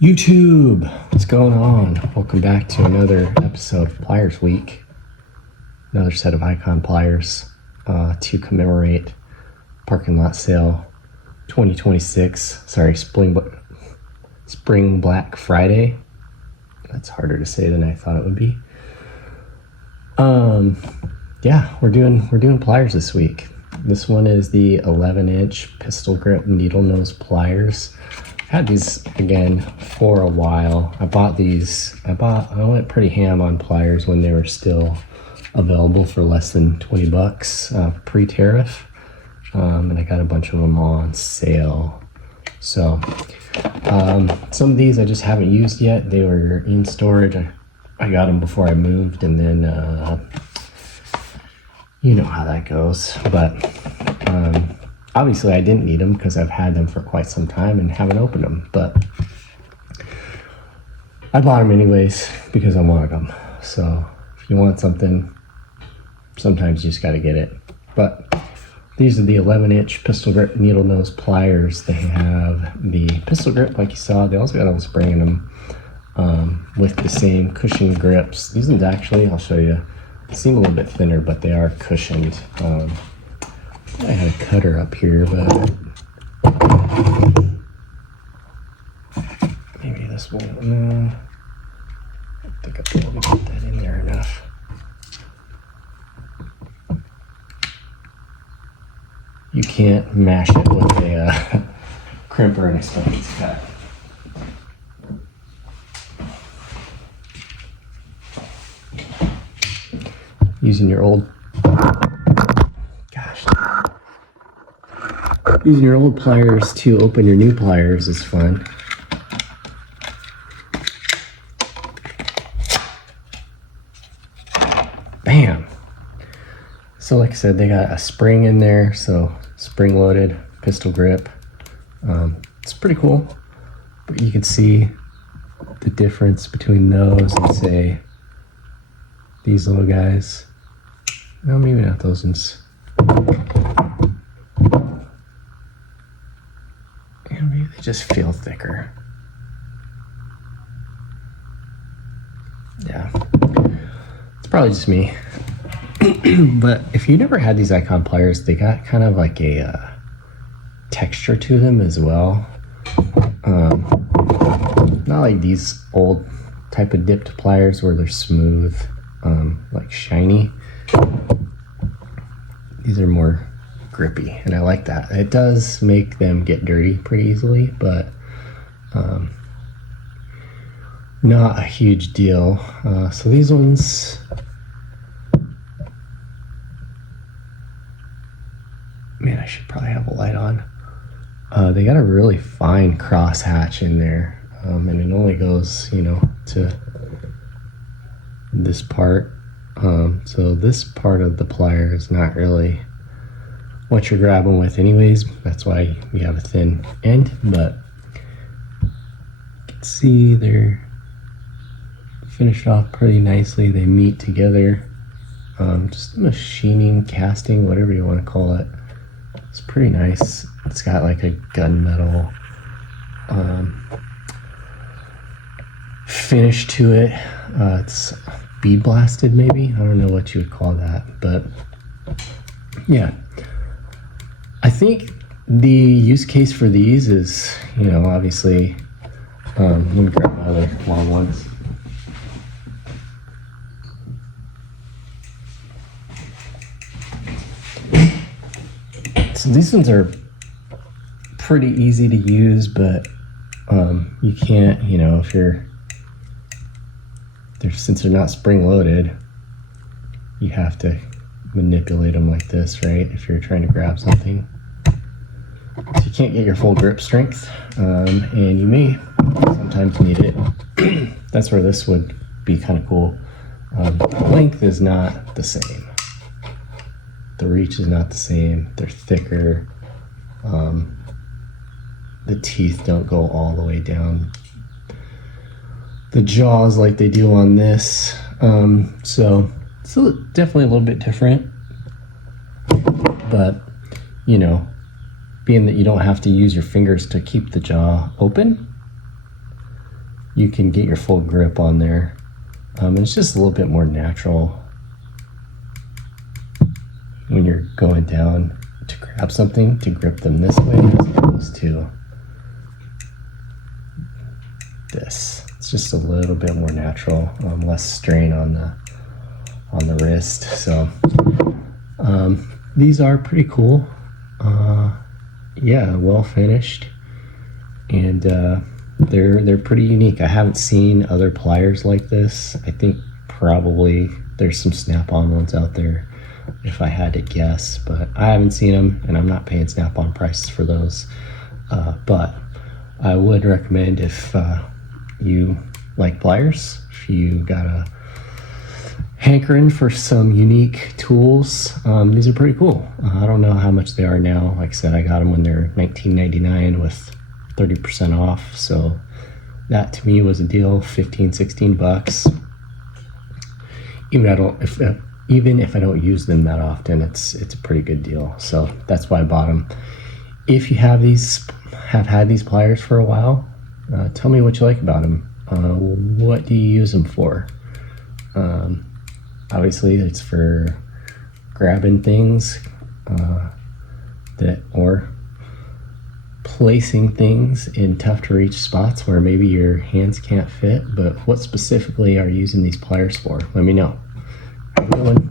YouTube, what's going on? Welcome back to another episode of Pliers Week. Another set of icon pliers to commemorate parking lot sale 2026. Sorry, Spring Black Friday. That's harder to say than I thought it would be. Yeah, we're doing pliers this week. This one is the 11-inch pistol grip needle nose pliers. Had these again for a while. I went pretty ham on pliers when they were still available for less than 20 bucks pre-tariff, and I got a bunch of them on sale. So some of these I just haven't used yet. They were in storage. I got them before I moved, and then you know how that goes. But obviously I didn't need them because I've had them for quite some time and haven't opened them, but I bought them anyways because I wanted them. So if you want something, sometimes you just got to get it. But these are the 11-inch pistol grip needle nose pliers. They have the pistol grip like you saw. They also got a spring in them with the same cushion grips. These ones actually, I'll show you, seem a little bit thinner, but they are cushioned. I had a cutter up here, but maybe this won't. No, I think I'll be able to get that in there enough. You can't mash it with a crimper and expect it to cut. Using your old pliers to open your new pliers is fun. Bam! So like I said, they got a spring in there, so spring loaded pistol grip. It's pretty cool, but you can see the difference between those and say these little guys. No, maybe not those ones. Maybe they just feel thicker. Yeah, it's probably just me. But if you never had these icon pliers, they got kind of like a texture to them as well. Not like these old type of dipped pliers where they're smooth, like shiny. These are more grippy, and I like that. It does make them get dirty pretty easily, but not a huge deal. So these ones, man, I should probably have a light on. They got a really fine cross hatch in there, and it only goes, to this part. So this part of the plier is not really what you're grabbing with anyways. That's why we have a thin end, but you can see they're finished off pretty nicely. They meet together. Just machining, casting, whatever you want to call it. It's pretty nice. It's got like a gunmetal finish to it. It's bead blasted, maybe. I don't know what you would call that, but yeah. I think the use case for these is, obviously, let me grab my other long ones. So these ones are pretty easy to use, but you can't, since they're not spring loaded, you have to manipulate them like this, right? If you're trying to grab something, so you can't get your full grip strength, and you may sometimes need it. That's where this would be kind of cool. The length is not the same. The reach is not the same. They're thicker. The teeth don't go all the way down the jaws like they do on this. So it's definitely a little bit different. But, being that you don't have to use your fingers to keep the jaw open, you can get your full grip on there. And it's just a little bit more natural when you're going down to grab something, to grip them this way as opposed to this. It's just a little bit more natural, less strain on the wrist. So these are pretty cool. Yeah, well finished, and they're pretty unique. I haven't seen other pliers like this. I think probably there's some Snap-on ones out there, if I had to guess, but I haven't seen them, and I'm not paying Snap-on prices for those. But I would recommend, if you like pliers, if you got a hankering for some unique tools, these are pretty cool. I don't know how much they are now. Like I said, I got them when they're $19.99 with 30% off, so that to me was a deal. 15-16 bucks. Even if I don't use them that often, it's a pretty good deal. So that's why I bought them. If you have had these pliers for a while, tell me what you like about them. What do you use them for? Obviously, it's for grabbing things or placing things in tough to reach spots where maybe your hands can't fit. But what specifically are you using these pliers for? Let me know. Have a good one.